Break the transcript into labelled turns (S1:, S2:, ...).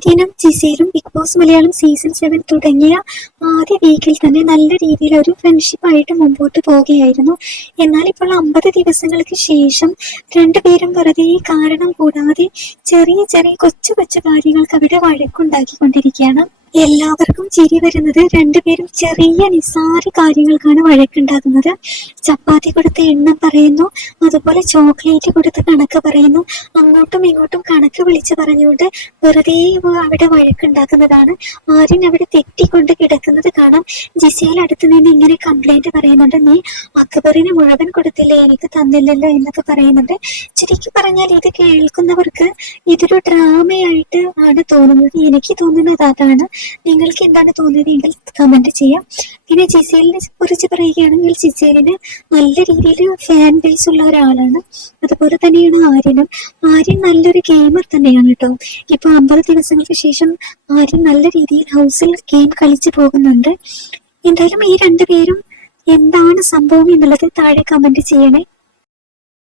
S1: ആര്യനും ജിസയിലും big boss Malayalam season seven തുടങ്ങിയ ആദ്യ വീക്കിൽ തന്നെ നല്ല രീതിയിൽ ഒരു ഫ്രണ്ട്ഷിപ്പ് ആയിട്ട് മുമ്പോട്ട് പോവുകയായിരുന്നു. എന്നാൽ ഇപ്പോൾ അമ്പത് ദിവസങ്ങൾക്ക് ശേഷം രണ്ടുപേരും വെറുതെ കാരണം കൂടാതെ ചെറിയ ചെറിയ കൊച്ചു കൊച്ചു കാര്യങ്ങൾക്ക് അവിടെ വഴക്കുണ്ടാക്കിക്കൊണ്ടിരിക്കുകയാണ്. എല്ലാവർക്കും ചിരി വരുന്നത് രണ്ടുപേരും ചെറിയ നിസ്സാര കാര്യങ്ങൾക്കാണ് വഴക്കുണ്ടാകുന്നത്. ചപ്പാത്തി കൊടുത്ത് എണ്ണം പറയുന്നു അതുപോലെ ചോക്ലേറ്റ് കൊടുത്ത് കണക്ക് പറയുന്നു. അങ്ങോട്ടും ഇങ്ങോട്ടും കണക്ക് വിളിച്ച് പറഞ്ഞുകൊണ്ട് വെറുതെ അവിടെ വഴക്കുണ്ടാക്കുന്നതാണ്. ആര്യൻ അവിടെ തെറ്റിക്കൊണ്ട് കിടക്കുന്നത് കാണാം. ജിസയിൽ അടുത്ത് നിന്ന് ഇങ്ങനെ കംപ്ലൈന്റ് പറയുന്നുണ്ട് നീ അക്ബറിന് മുഴുവൻ കൊടുത്തില്ലേ? എനിക്ക് തന്നില്ലല്ലോ എന്നൊക്കെ പറയുന്നുണ്ട്. ചുരുക്കി പറഞ്ഞാൽ ഇത് കേൾക്കുന്നവർക്ക് ഇതൊരു ഡ്രാമയായിട്ട് ആണ് തോന്നുന്നത്. എനിക്ക് തോന്നുന്നത് അതാണ്. നിങ്ങൾക്ക് എന്താണ് തോന്നുന്നതെങ്കിൽ കമന്റ് ചെയ്യാം. പിന്നെ ജിസേലിനെ കുറിച്ച് പറയുകയാണെങ്കിൽ ജിസേലിന് നല്ല രീതിയിൽ ഫാൻ ബേസ് ഉള്ള ഒരാളാണ്. അതുപോലെ തന്നെയാണ് ആര്യനും. ആര്യൻ നല്ലൊരു ഗെയിമർ തന്നെയാണ് കേട്ടോ. ഇപ്പൊ അമ്പത് ദിവസങ്ങൾക്ക് ശേഷം ആര്യൻ നല്ല രീതിയിൽ ഹൗസിൽ ഗെയിം കളിച്ചു പോകുന്നുണ്ട്. എന്തായാലും ഈ രണ്ടുപേരും എന്താണ് സംഭവം എന്നുള്ളത് താഴെ കമന്റ് ചെയ്യണേ.